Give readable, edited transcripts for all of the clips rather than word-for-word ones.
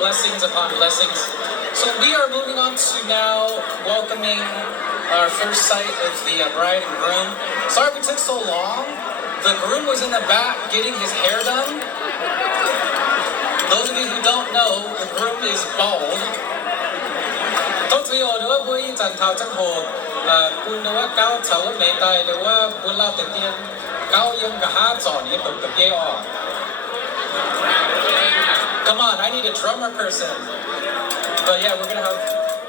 blessings upon blessings. So we are moving on to now welcoming our first sight of the bride and groom. Sorry we took so long. The groom was in the back getting his hair done. Those of you who don't know, the groom is bald. 通知我哋會一陣頭真好，半到一交頭未帶到啊，半撈定啲交用嘅下座你讀嘅嘢哦。Come on, I need a drummer person. But yeah, we're gonna have.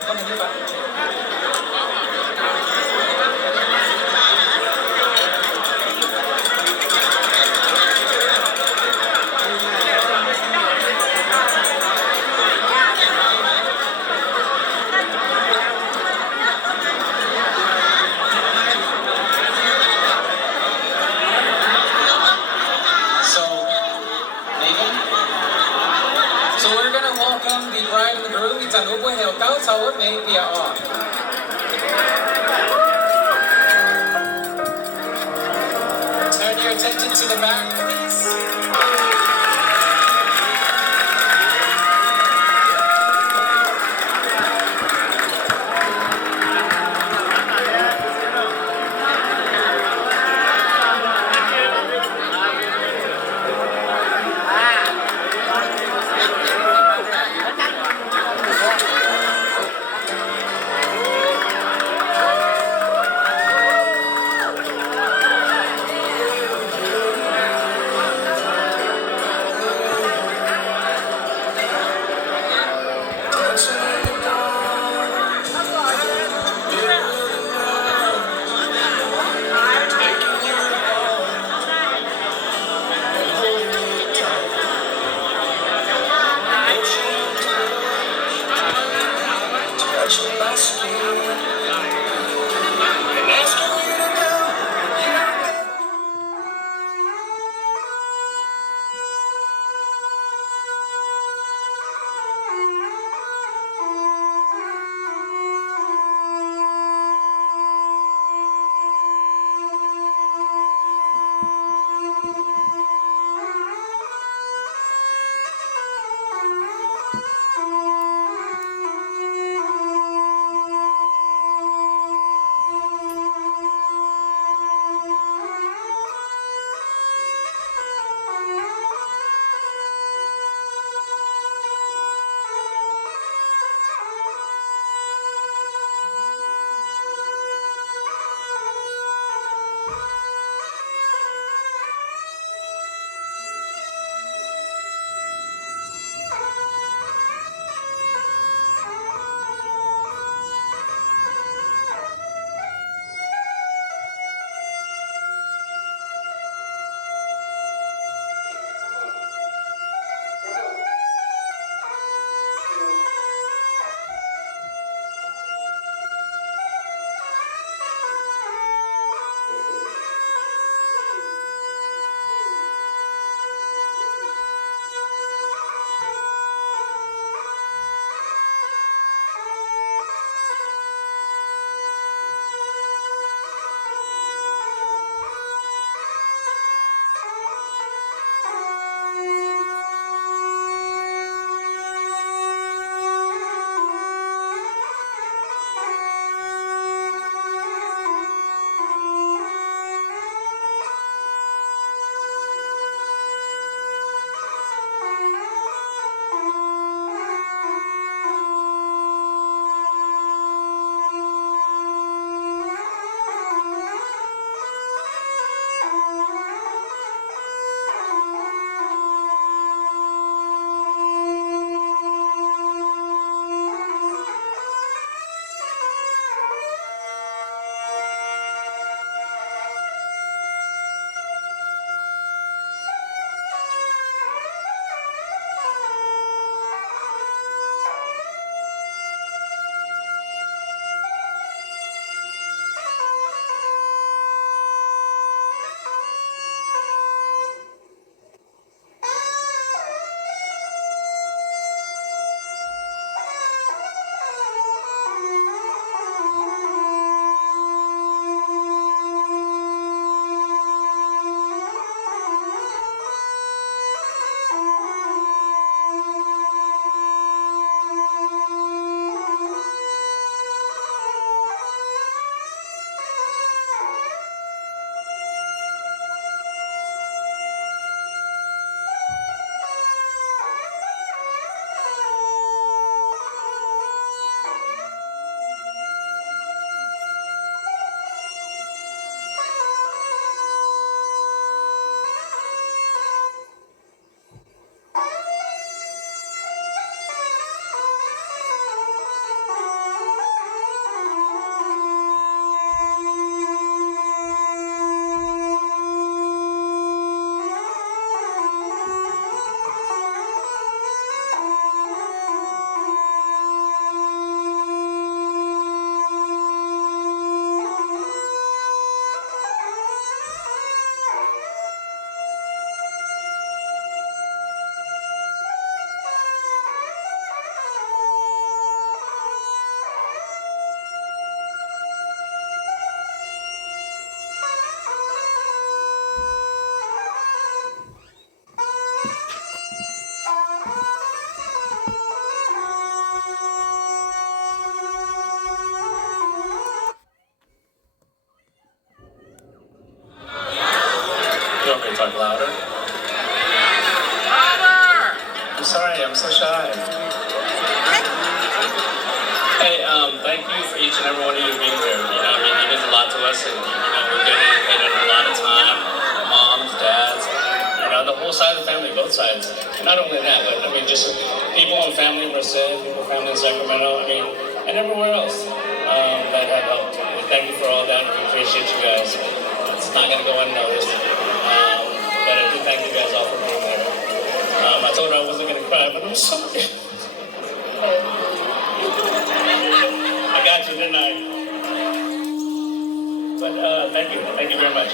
Come on, you back. So we're gonna welcome the bride and the groom. It's an open hill. Turn your attention to the back, please. you want me to talk louder? I'm sorry, I'm so shy. Hey, thank you for each and every one of you being here. You know, I mean, you mean a lot to us, and we're dedicated a lot of time. Moms, dads, the whole side of the family, both sides. Not only that, but I mean, just people and family in Merced, people, family in Sacramento. I mean, and everywhere else that have helped. Thank you for all that. We appreciate you guys. It's not gonna go unnoticed. But I do thank you guys all for being there. I told her I wasn't gonna cry, but I'm sorry. I got you, didn't I? But thank you very much.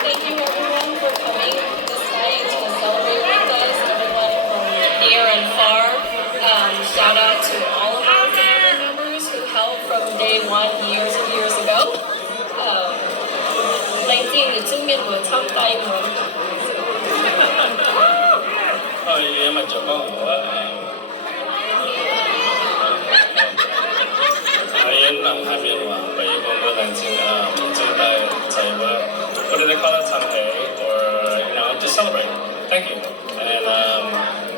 Thank you everyone for coming this night to celebrate with us, everyone from near and far. Shout out to all of our family members who helped from day one years and years ago. 嚟自你正面和參大門。因為做工Ayun lang kami what do they call it, Sunday, or just celebrate. Thank you. And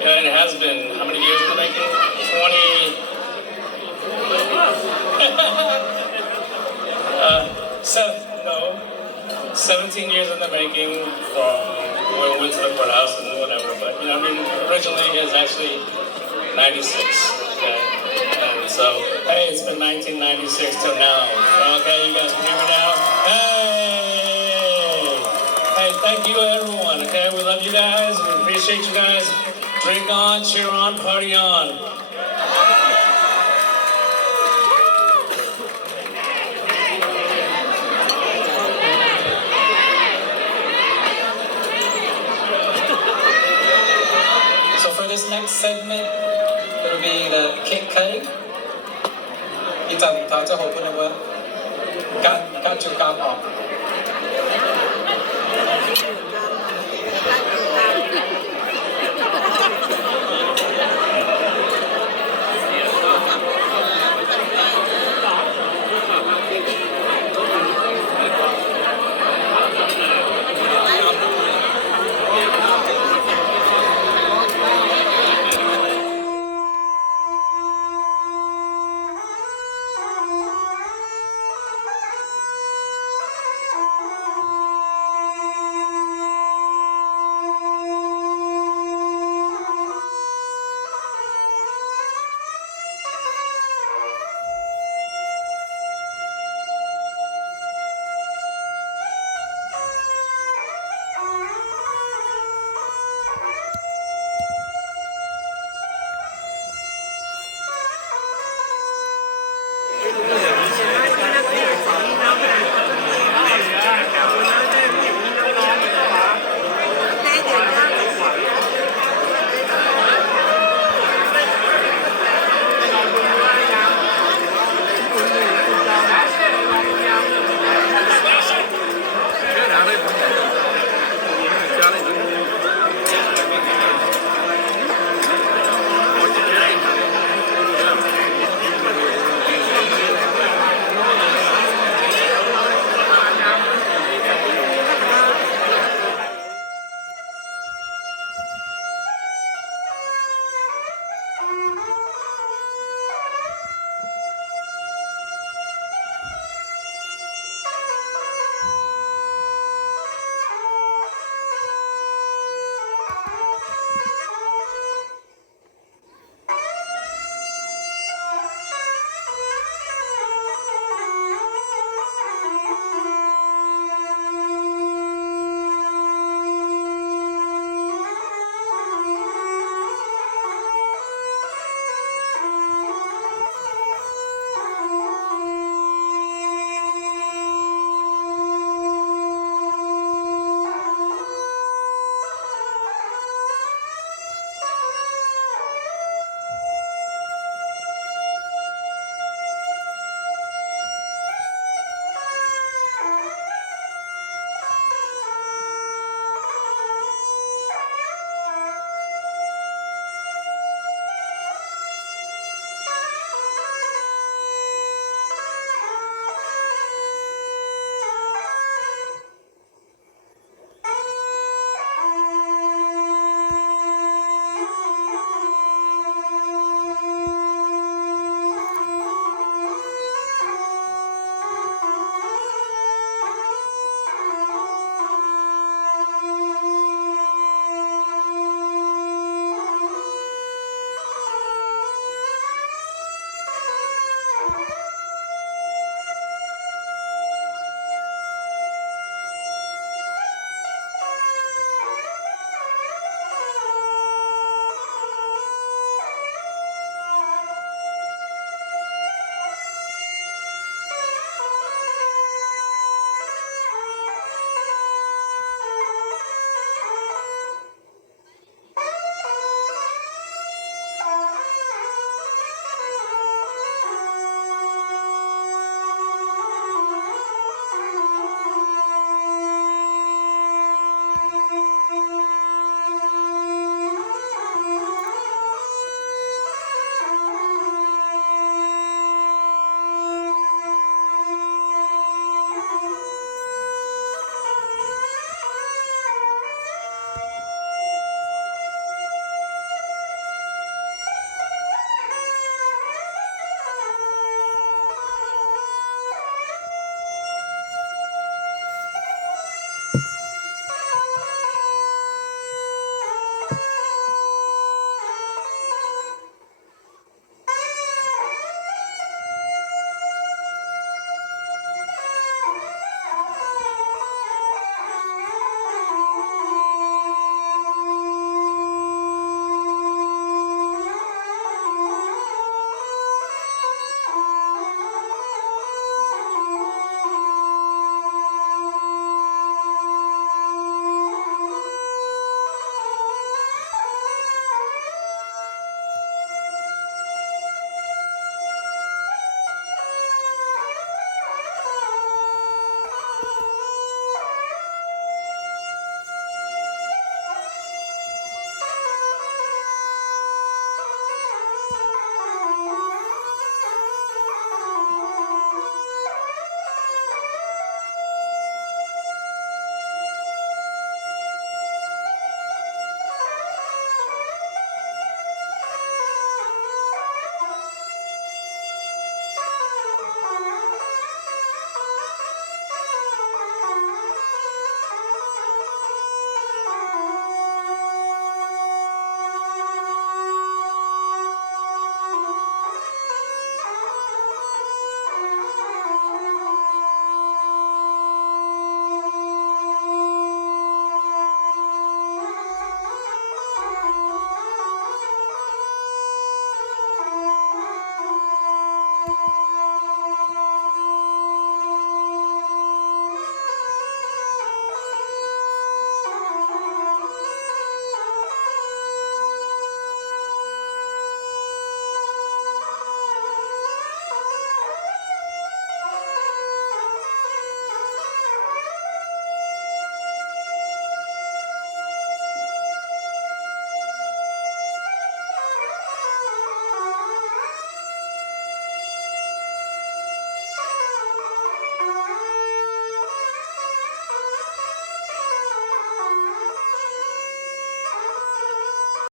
and it has been how many years in the making? 17 years in the making from when we went to the courthouse and whatever. But originally it was actually 96. Okay. And so, hey, it's been 1996 till now. Okay, you guys can hear me now? Hey, thank you everyone. Okay, we love you guys. We appreciate you guys. Drink on, cheer on, party on. So for this next segment, it'll be the cake cutting. 一陣大家好歡迎喎，跟住夾我。